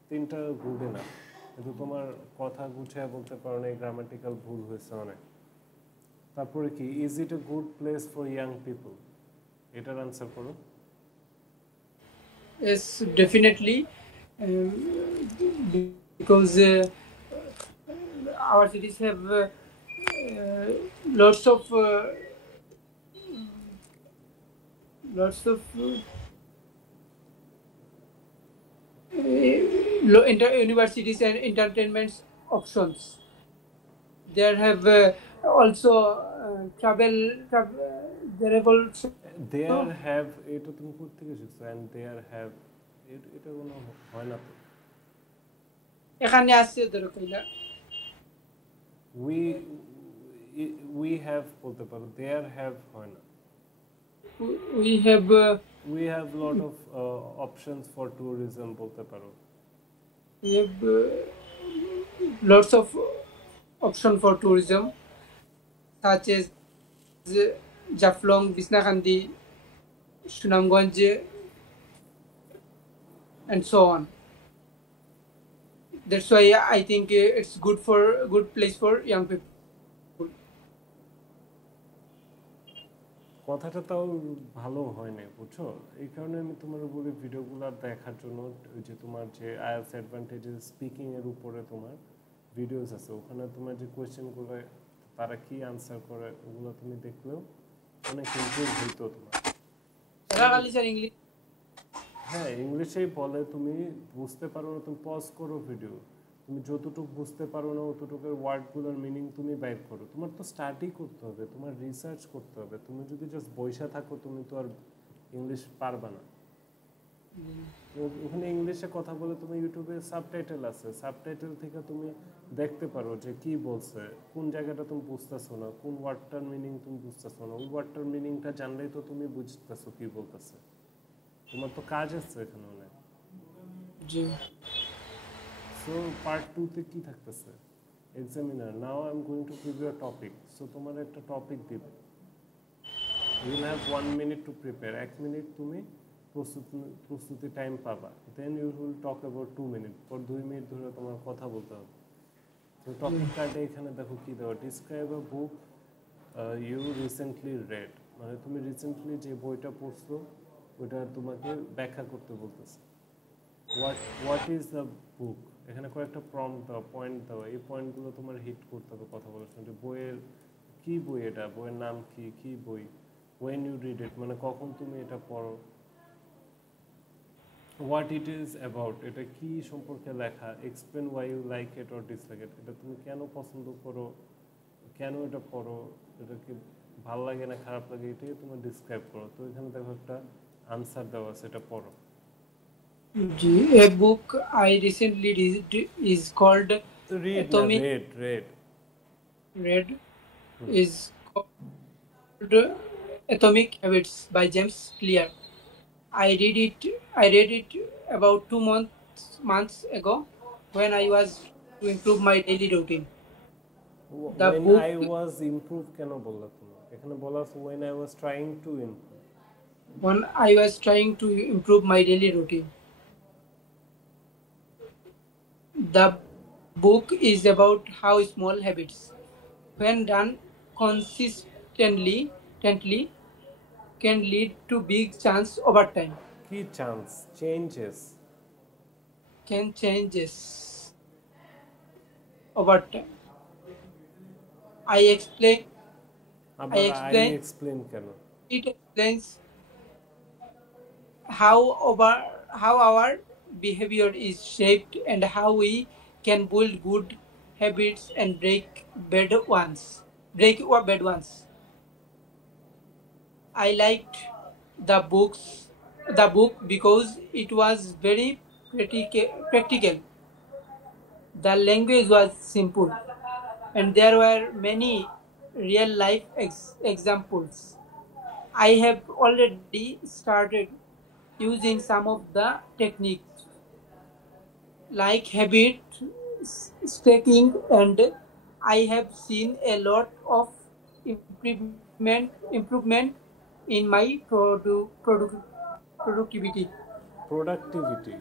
তিনটা গুড এনাফ। কিন্তু তোমার কথা গুছিয়ে বলতে পারো না, গ্রামাটিক্যাল ভুল হয়েছে অনেক। তারপরে কি, is it a good place for young people? এটার আনসার করো। Yes, definitely, because our cities have lots of universities and entertainment options. There have also travel. There have also there have, এটা তুমি কোথা থেকে শিখছো? এন্ড দেয়ার হ্যাভ, এটা কোনো হয় না তো। এখানে আছে ধরো কইলা উই হ্যাভ বলতে পারো, দেয়ার হ্যাভ হয় না। we have lot of options for tourism বলতে পারো। we have lots of option for tourism such as Jaflong, Bisnakandi, Sunamganj, and so on. That's why I think it's good place for young people. কথাটা তাও ভালো হয় না, বুঝছো? এই কারণে আমি তোমার উপরে ভিডিওগুলো দেখার জন্য, ওই যে তোমার যে আইএলটিএস অ্যাডভান্টেজেস স্পিকিং এর উপরে তোমার ভিডিওস আছে, ওখানে তোমার যে কোয়েশ্চেনগুলো তারা কি আনসার করে ওগুলো তুমি দেখলেও অনেক ইমপ্রুভ হইতো তোমার। হ্যাঁ, ইংলিশেই বলে, তুমি বুঝতে পারো না, তুমি পজ করো ভিডিও, তুমি যতটুকু বুঝতে পারো না অতটুকুর ওয়ার্ডগুলোর মিনিং তুমি বাইর করো। তোমার তো স্টাডি করতে হবে, তোমার রিসার্চ করতে হবে। তুমি যদি জাস্ট বইসা থাকো তুমি তো আর ইংলিশ পারবা না। ওখানে ইংলিশে কথা বলে তুমি ইউটিউবে সাবটাইটেল আছে, সাবটাইটেল থেকে তুমি দেখতে পারো যে কি বলছে, কোন জায়গাটা তুমি বুঝতেছো না, কোন ওয়ার্ডটার মিনিং তুমি বুঝতেছো না। ওই ওয়ার্ডটার মিনিংটা জানলেই তো তুমি বুঝতেছো কি বলতেছে। তোমার তো কাজ আছে এখানে অনেক। জি। সো পার্ট 2 তে কি থাকতেছে? Examiner, now I am going to give you a topic. So তোমার একটা টপিক দিবে, you will have 1 minute to prepare. 1 minute তুমি প্রস্তুতি টাইম পাবা। Then you will talk about 2 minute, পর 2 মিনিট ধরে তোমার কথা বলতে হবে। তো টপিক কার্ডে এখানে দেখো কি দেওয়া, describe a book you recently read, মানে তুমি রিসেন্টলি যে বইটা পড়ছো ওইটা তোমাকে ব্যাখ্যা করতে বলতেছে। হোয়াট ইজ দ্য বুক, এখানে কয়েকটা প্রম্পট দেওয়া, পয়েন্ট দেওয়া, এই পয়েন্টগুলো তোমার হিট করতে হবে কথা বলার সময়। বইয়ের কি বই, এটা বইয়ের নাম কি, কি বই, ওয়েন ইউ রিড ইট মানে কখন তুমি এটা পড়ো, হোয়াট ইট ইজ অ্যাবাউট, এটা কি সম্পর্কে লেখা, explain why you like it or dislike it, এটা তুমি কেন পছন্দ করো, কেন এটা পড়ো, এটা কি ভালো লাগে না খারাপ লাগে, এটাই তোমার ডিসক্রাইব করো। তো এখানে দেখো একটা আনসার দেওয়া আছে, এটা পড়ো। A book I recently read is called is called Atomic Habits by James Clear. I read it about 2 months ago when I was to improve my daily routine. I was improve কেন বললা তুমি? এখানে বলা আছে when I was trying to improve. When I was trying to improve my daily routine. The book is about how small habits, when done consistently, tently, can lead to big change over time. কি chance changes? Can changes over time. I explain. I আবার I explain. Explain কেন? It explains how our behavior is shaped and how we can build good habits and break bad ones. I liked the book because it was very practical. The language was simple, and there were many real life examples. I have already started using some of the techniques like habit stacking, and I have seen a lot of improvement in my productivity. Productivity.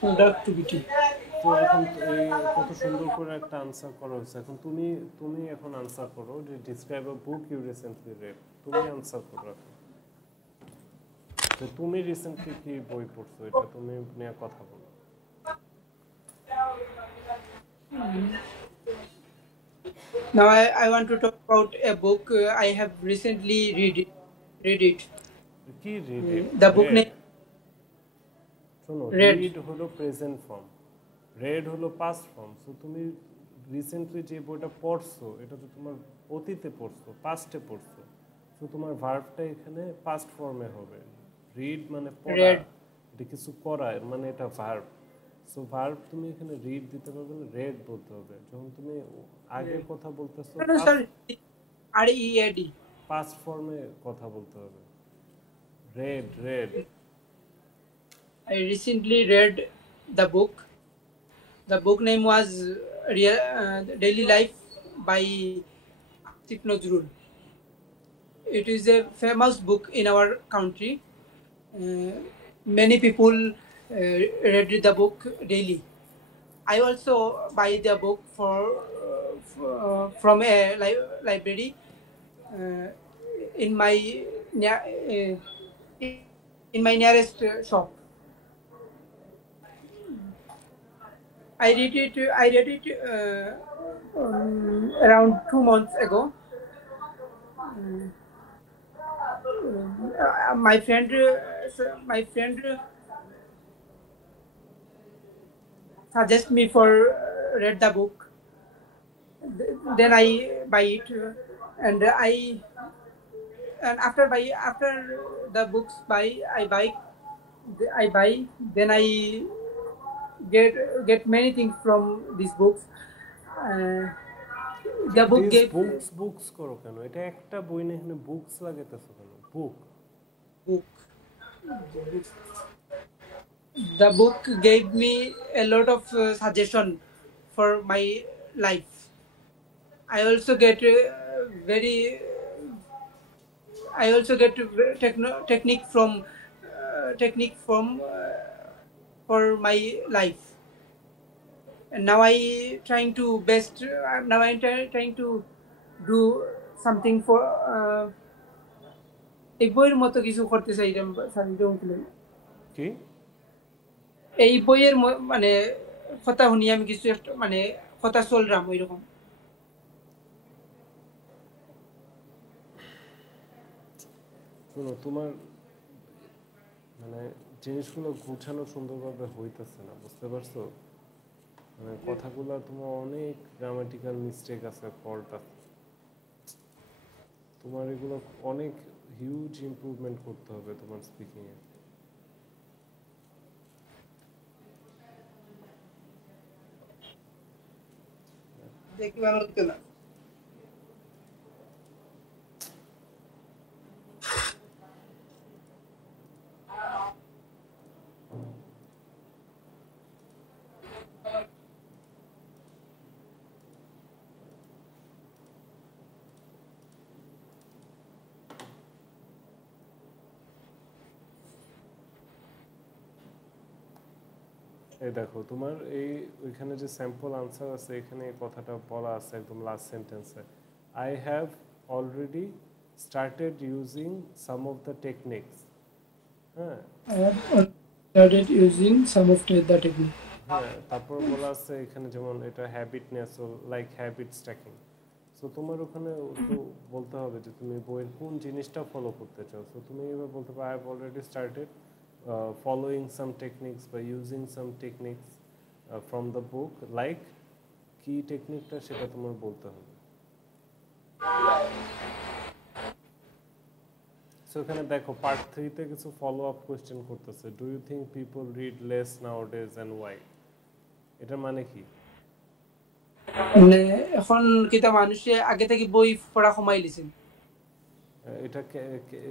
Productivity. তো এখন এই কত সুন্দর করে একটা answer করা হয়েছে। এখন তুমি তুমি এখন আনসার করো যে describe a book you recently read. তুমি আনসার করো এখন। তো তুমি রিসেন্টলি কি বই পড়ছো এটা তুমি নিয়ে কথা বলো। Now I want to talk about a book I have recently read it. কি read it? The book red. name শোনো, Red. রিড হলো প্রেজেন্ট ফর্ম, রেড হলো পাস্ট ফর্ম। সো তুমি রিসেন্টলি যে বইটা পড়ছো এটা তো তোমার অতীতে পড়ছো, পাস্টে পড়ছো। সো তোমার ভার্বটা এখানে পাস্ট ফর্মে হবে। রিড মানে পড়া, Read. এটা কিছু করা, এর মানে এটা ভার্ব। সো ভার্ব তুমি এখানে রিড দিতে পারবে না, রেড বলতে হবে। যখন তুমি আগের কথা বলতেছো No, sorry. READ. পাস্ট ফর্মে কথা বলতে হবে। Red red. I recently read the book. The book name was Daily Life by Asif Nazrul. It is a famous book in our country. Many people read the book daily. I also buy the book from a library uh, in my in my nearest shop. I read it around 2 months ago. My friend suggest me for read the book. Then I buy it, and after the books I buy. Then I get many things from these books. The book gave books books করো কেন? এটা একটা বই না, এখানে books লাগাইতেছো কেন? বুক। book. The book gave me a lot of suggestion for my life. I also get very I also get technique from for my life. And now now I'm trying to do something for এই বইয়ের মতো কিছু করতে চাই sir. কি এই বইয়ের মানে কথা শুনি আমি কিছু একটা মানে কথা চলরাম ওইরকম। শোনো, তোমার মানে জিনিসগুলো গুছানো সুন্দরভাবে হইতেছে না, বুঝতে পারছো? মানে কথাগুলো তোমার অনেক গ্রামাটিক্যাল মিস্টেক আছে, ফল্ট আছে। তোমার এগুলো অনেক হিউজ ইমপ্রুভমেন্ট করতে হবে তোমার স্পিকিংয়ে। দেখি ভালো হতো না। এই দেখো তোমার এই ওইখানে যে স্যাম্পল আনসার আছে এখানে এই কথাটা বলা আছে একদম লাস্ট সেন্টেন্সে, I have already started using some of the techniques. হ্যাঁ I have started using some of the technique. হ্যাঁ, তারপর বলা আছে এখানে যেমন এটা হ্যাবিটনেস ও লাইক হ্যাবিট স্ট্যাকিং। সো তোমার ওখানে একটু বলতে হবে যে তুমি বইয়ের কোন জিনিসটা ফলো করতে চাও। সো তুমি এবার বলতে পারো I have already started following some techniques বা using some techniques from the book, like কি টেকনিকটা সেটা তোমার বলতে হবে। সো এখানে দেখো পার্ট 3 তে কিছু ফলো আপ কোশ্চেন করতেছে, do you think people read less nowadays and why? এটার মানে কি? মানে এখন কিতা মানুষে আগে থেকে বই পড়া কমাই লিছেন।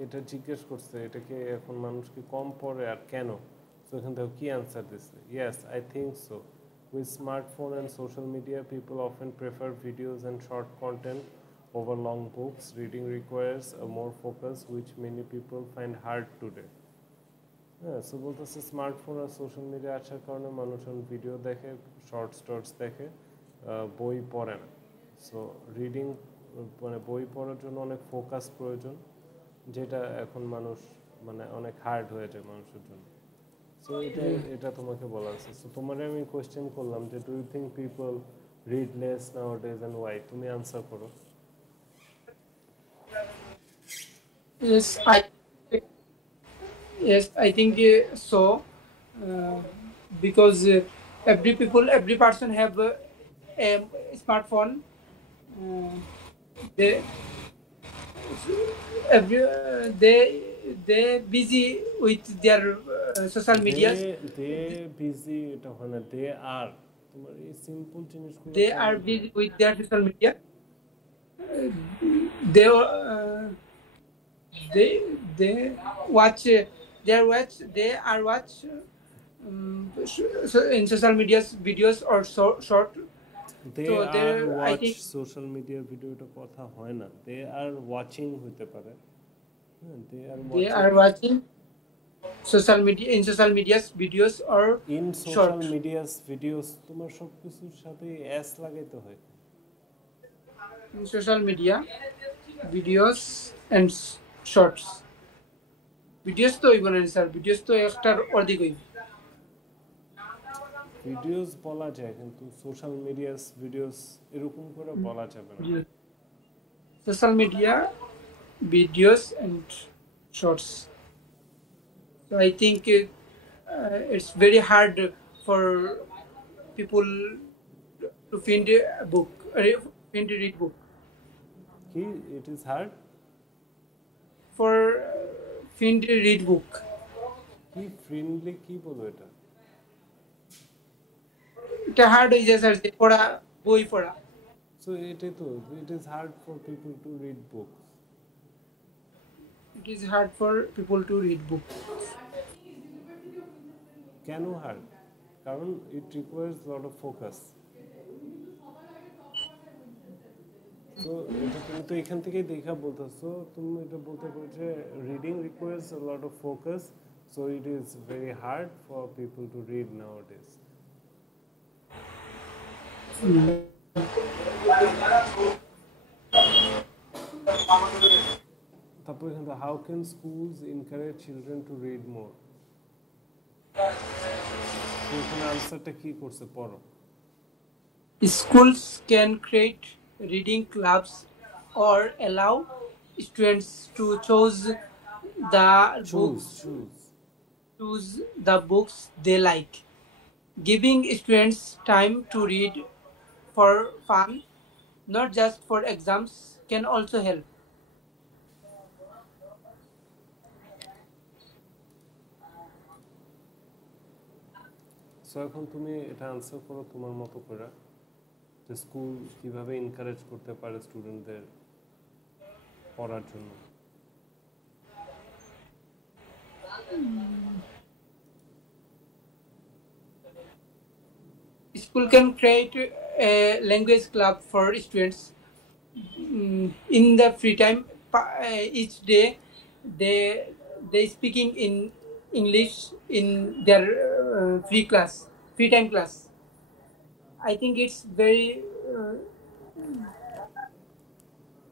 এটা জিজ্ঞেস করছে এটাকে এখন মানুষ কি কম পড়ে আর কেন। সো এখান থেকে কি আনসার দিচ্ছে, yes I think so, with smartphone and social media people often prefer videos and short content over long books. Reading requires a more focus which many people find hard today. হ্যাঁ, so বলতেছে smartphone আর social media আসার কারণে মানুষ video দেখে, shorts দেখে, বই পড়ে না। সো রিডিং মানে বই পড়ার জন্য অনেক ফোকাস প্রয়োজন, যেটা এখন মানুষ মানে অনেক হার্ড হয়ে যায় মানুষের জন্য। সো এটা তোমাকে বলা আছে। সো তোমার আমি কোয়েশ্চেন করলাম যে do you think people read less nowadays and why? তুমি আনসার করো। Yes, I think so. Because every person have a smartphone. They they busy with their social media. they busy এটা হয় না, they are, তোমার এই simple জিনিসগুলো They are busy with their social media. They they watch they are watch in social media videos or short. they So are there I watch think social media ভিডিওটা কথা হয় না, they are watching হতে পারে। হ্যাঁ, they are watching social media in social media's videos or in short. social media's videos, তোমার সবকিছুর সাথে এস লাগাইতে হয়। In social media videos and shorts. Videos তো হইব না স্যার, ভিডিওস তো একটার অর্ধেক হইব। ভিডিওস বলা যায় কিন্তু সোশ্যাল মিডিয়াস ভিডিওস এরকম করে বলা যাবে না। Social media videos and shorts. So I think it's very hard for people to find a book, find a read book. কি it is hard? For find a read book. কি friendly কি বলো এটা? এটা হার্ড হয়ে যায় sir, পড়া বই পড়া। সো এটাই তো, it is hard for people to read books. It is hard for people to read book. কেন হার্ড? কারণ it requires a lot of focus. তো এটা তুমি তো এখান থেকেই দেখা বলতেছো, তুমি এটা বলতে পারো যে reading requires a lot of focus, so it is very hard for people to read nowadays. তারপর এখানে how can schools encourage children to read more? তো এখানে আনসারটা কি করছে পড়ো। Schools can create reading clubs or allow students to choose the books they like. Giving students time to read for fun, not just for exams, can also help. So এখন তুমি এটা answer করো তোমার মতো করে, যে স্কুল কিভাবে encourage করতে পারে স্টুডেন্টদের পড়ার জন্য। School can create a language club for students. In the free time, each day they speaking in English in their free free time class. I think it's very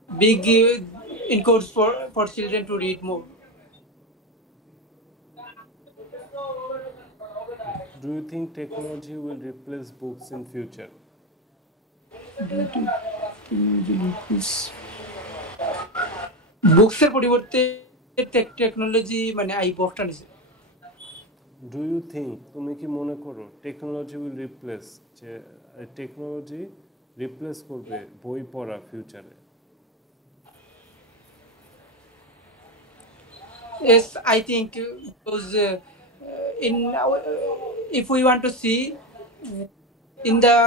big in course for children to read more. Do you think technology will replace books in future? বুকসের পরিবর্তে technology মানে আইবটা নিছে। Do you think তুমি কি মনে করো technology will replace যে technology replace করবে বই পড়া ফিউচারে? Yes, I think because in if we want to see in the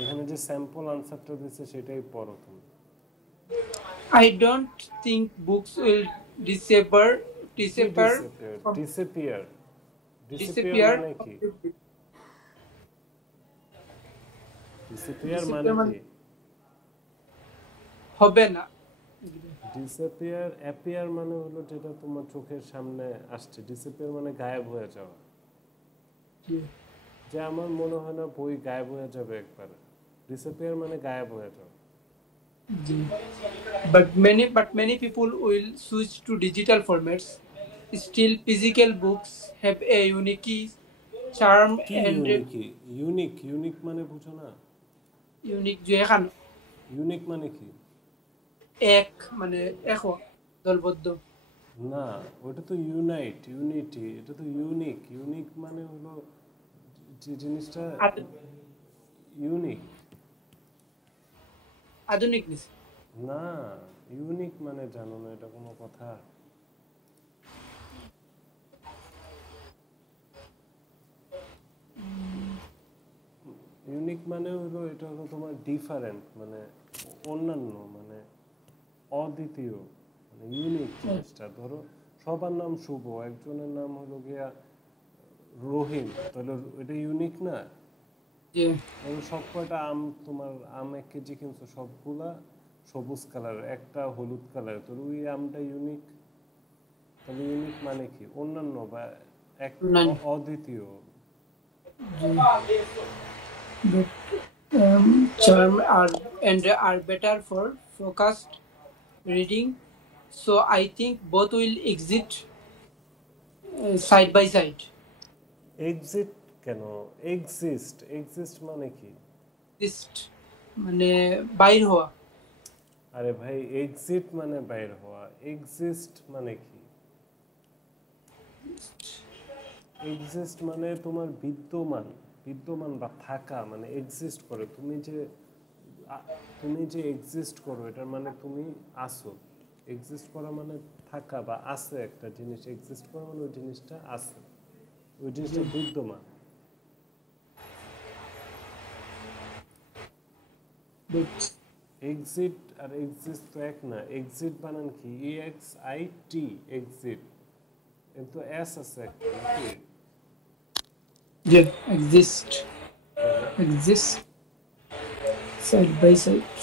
এখানে যে স্যাম্পল আনসারটা দিচ্ছে সেটাই পড়ো তুমি। I don't think books will disappear disappear from- disappear disappear মানে কি? disappear মানে কি? হবে না। disappear appear মানে হলো যেটা তোমার চোখের সামনে আসছে, disappear মানে গায়েব হয়ে যাওয়া। যে আমার মনে হয় না বই গায়েব হয়ে যাবে একবার। disappear মানে গায়েব হয়ে যাওয়া। But many people will switch to digital formats. Still, physical books have a unique charm কি and ইউনিক মানে বুঝো না? unique যে এখান ইউনিক মানে কি? এক মানে এক দলবদ্ধ। না, ওটা তো ইউনিটি, এটা তো ইউনিক মানে হলো যে জিনিসটা ইউনিক। আধুনিক নিছে না, ইউনিক মানে জানো না, এটা কোনো কথা? ইউনিক মানে হলো এটা হলো তোমার ডিফারেন্ট, মানে অন্যান্য, মানে অদ্বিতীয়, মানে ইউনিক জিনিসটা। ধরো সবার নাম শুভ, একজনের নাম হলো গিয়া রহিম, তাহলে এটা ইউনিক না? যে সব কয়টা আম, তোমার আম 1 কেজি কিনছো, সবগুলা সবুজ কালার, একটা হলুদ কালার, তো ওই আমটা ইউনিক। তাহলে ইউনিক মানে কি? অন্যান্য বা এক, অদ্বিতীয়। charm are better for focused reading. So I think both will exist side by side. Exit কেন? এক্সিস্ট মানে কি? Exist মানে বাইর হওয়া। আরে ভাই, এক্সিট মানে বাইর হওয়া, এক্সিস্ট মানে কি? এক্সিস্ট মানে তোমার বিদ্যমান বা থাকা, মানে এক্সিস্ট করে। তুমি যে এক্সিস্ট করো, এটার মানে তুমি আসো। এক্সিস্ট করা মানে থাকা বা আছে, একটা জিনিস এক্সিস্ট করা মানে ওই জিনিসটা আছে, ওই জিনিসটা বিদ্যমান। এক্সিট আর এক্সিস্ট তো এক না। এক্সিট বানান কি? EXIT, exit. কিন্তু এস আছে একটা, নাকি? যে exist side by side.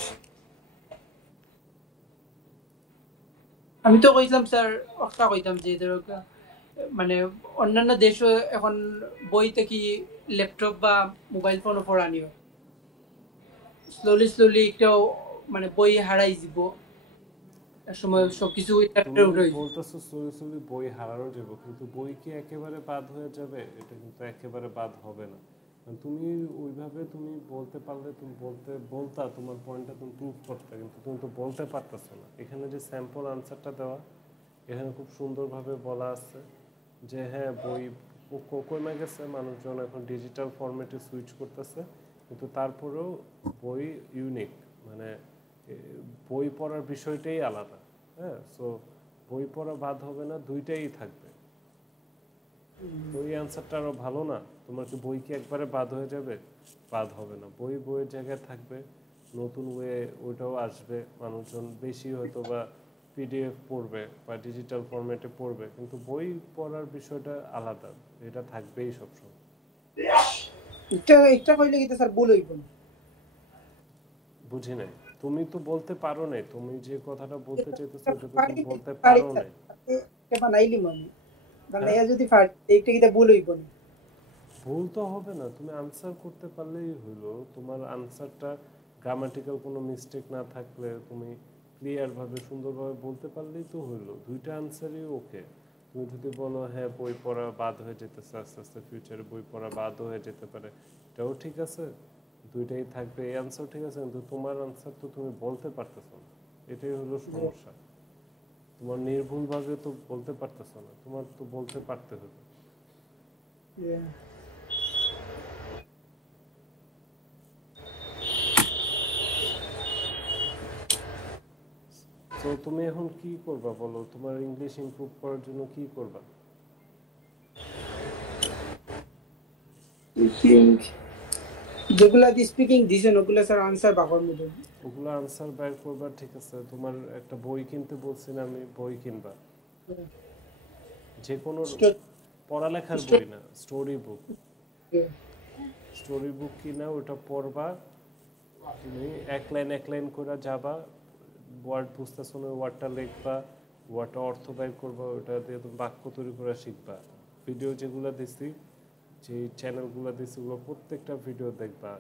আমি তো কইতাম স্যার, একটা কইতাম যে ধরো মানে অন্যান্য দেশও এখন বইতে কি ল্যাপটপ বা মোবাইল ফোনও পড়া নিও স্লোলি একটাও মানে বই হারাই যাব, এক সময় সবকিছু তুমি বলতেছো স্লোলি বই হারানো যাবে, কিন্তু বই কি একেবারে বাদ হয়ে যাবে? এটা কিন্তু একেবারে বাদ হবে না। তুমি ওইভাবে তুমি বলতে পারলে, তুমি বলতা তোমার পয়েন্টটা তুমি প্রুভ করতে, কিন্তু তুমি তো বলতে পারতেছো না। এখানে যে স্যাম্পল আনসারটা দেওয়া, এখানে খুব সুন্দরভাবে বলা আছে যে হ্যাঁ, বই কমে গেছে, মানুষজন এখন ডিজিটাল ফরম্যাটে সুইচ করতেছে, কিন্তু তারপরেও বই ইউনিক, মানে বই পড়ার বিষয়টাই আলাদা। হ্যাঁ, সো বই পড়া বাদ হবে না, দুইটাই থাকবে। তো এই অ্যান্সারটা আরো ভালো না? তোমার কি বই কি একবারে বাদ হয়ে যাবে? বাদ হবে না, বইয়ের জায়গায় থাকবে, নতুন ওয়ে ওইটাও আসবে, মানুষজন বেশি হয়তো বা পিডিএফ পড়বে বা ডিজিটাল ফরম্যাটে পড়বে, কিন্তু বই পড়ার বিষয়টা আলাদা, এটা থাকবেই সবসময়। একটা কইলে কি স্যার ভুল হইব না? বুঝি নাই। তুমি তো বলতে পারো নাই, তুমি যে কথাটা বলতে চাইতেছো এটা ওটা তো তুমি পারি বলতে পারি পারো স্যার, নাই। এটা বানাইলি মানে হ্যাঁ, বানাইয়া যদি পারি এইটা কিটা ভুল হইব না। ভুল তো হবে না, তুমি আনসার করতে পারলেই হলো। তোমার আনসারটা গ্রামাটিক্যাল কোনো মিস্টেক না থাকলে তুমি ক্লিয়ারভাবে সুন্দরভাবে বলতে পারলেই তো হলো, দুইটা আনসারই ওকে। তুমি যদি বলো হ্যাঁ বই পড়া বাদ হয়ে যেতেছে আস্তে আস্তে, ফিউচারে বই পড়া বাদও হয়ে যেতে পারে, এটাও ঠিক আছে, দুইটাই থাকবে, এই আনসার ঠিক আছে, কিন্তু তোমার আনসার তো তুমি বলতে পারতেছো না, এটাই হলো সমস্যা। তোমার নির্ভুলভাবে তো বলতে পারতেছো না, তোমার তো বলতে পারতে হবে। Yeah. তো তুমি এখন কি করবা বলো, তোমার ইংলিশ ইমপ্রুভ করার জন্য কি করবা? স্পিকিং যেগুলা দি স্পিকিং দিছেন ওগুলা স্যার আনসার বাবার মধ্যে। ওগুলো আনসার বের করবা, ঠিক আছে। তোমার একটা বই কিনতে বলছি না আমি, বই কিনবা, যে কোনো পড়ালেখার বই না, স্টোরি বুক। স্টোরি বুক কিনা ওটা পড়বা, তুমি এক লাইন এক লাইন করে যাবা, ওয়ার্ড বুঝতেছো না ওয়ার্ডটা লিখবা, ওয়ার্ডটা অর্থ বের করবা, ওটা দিয়ে তুমি বাক্য তৈরি করা শিখবা। ভিডিও যেগুলো দিছি, যে চ্যানেলগুলো দিছি, ওগুলো প্রত্যেকটা ভিডিও দেখবা,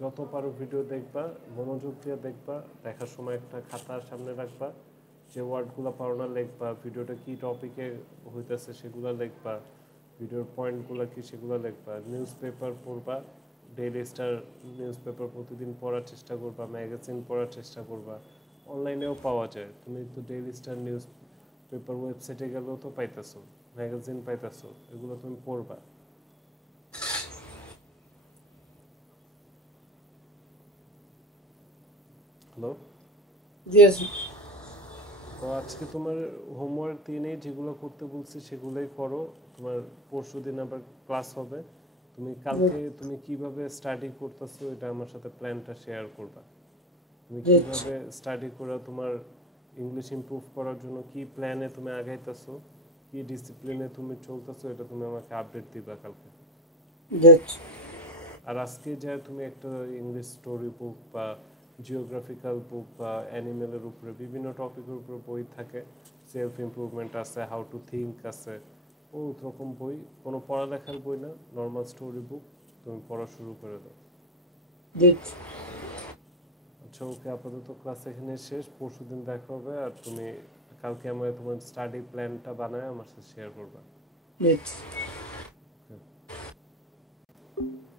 যত পারো ভিডিও দেখবা, মনোযোগ দিয়ে দেখবা, দেখার সময় একটা খাতার সামনে রাখবা, যে ওয়ার্ডগুলো পারো না লিখবা, ভিডিওটা কি টপিকে হইতেছে সেগুলো লিখবা, ভিডিওর পয়েন্টগুলো কি সেগুলো লিখবা, নিউজ পেপার পড়বা, ডেইলি স্টার নিউজ পেপার প্রতিদিন পড়ার চেষ্টা করবা, ম্যাগাজিন পড়ার চেষ্টা করবা, অনলাইনেও পাওয়া যায়, তুমি তো ডেইলি স্টার নিউজ পেপার ওয়েবসাইটে গেলেও তো পাইতেছো, ম্যাগাজিন পাইতেছো, এগুলো তুমি পড়বা। হ্যালো, জি স্যার। তো আজকে তোমার হোমওয়ার্ক দিয়ে নেই, যেগুলো করতে বলছি সেগুলোই করো। তোমার পরশু দিন আবার ক্লাস হবে, তুমি কালকে তুমি কিভাবে স্টাডি করতেছো এটা আমার সাথে প্ল্যানটা শেয়ার করবা। তুমি কিভাবে স্টাডি করে তোমার ইংলিশ ইমপ্রুভ করার জন্য কি প্ল্যানে তুমি আগাইতেছো, কি ডিসিপ্লিনে তুমি চলতেছো, এটা তুমি আমাকে আপডেট দিবা কালকে। আর আজকে যা তুমি একটা ইংলিশ স্টোরি বুক বা জিওগ্রাফিক্যাল বুক বা অ্যানিমেলের উপরে বিভিন্ন টপিকের উপরে বই থাকে, সেলফ ইমপ্রুভমেন্ট আছে, হাউ টু থিঙ্ক আছে, বহুত রকম বই, কোনো পড়ালেখার বই না, নর্মাল স্টোরি বুক, তুমি পড়া শুরু করে দাও। আচ্ছা ওকে, আপাতত ক্লাস এখানে শেষ, পরশু দিন দেখা হবে, আর তুমি কালকে আমার তোমার স্টাডি প্ল্যানটা বানায় আমার সাথে শেয়ার করবা। জি।